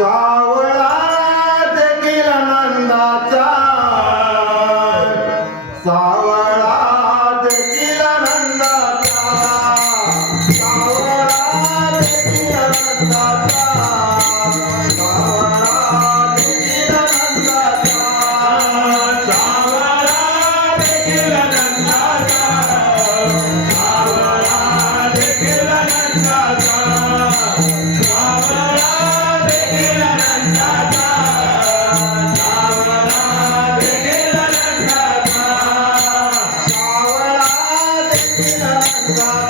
सावळा देखील सावळा Bye.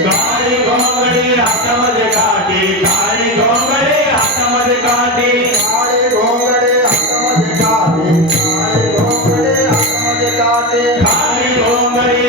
गाडी घोंगडे हातामध्ये काटे गाडी काटे गाडी घोंगडे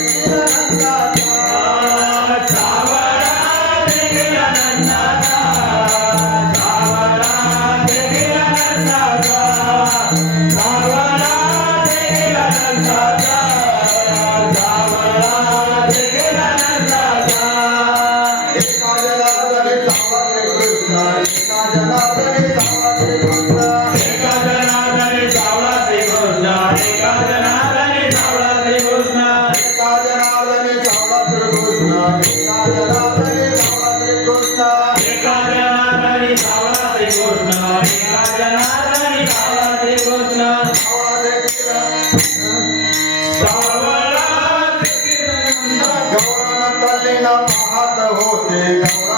गौरव तल्लिन महत होते गौरव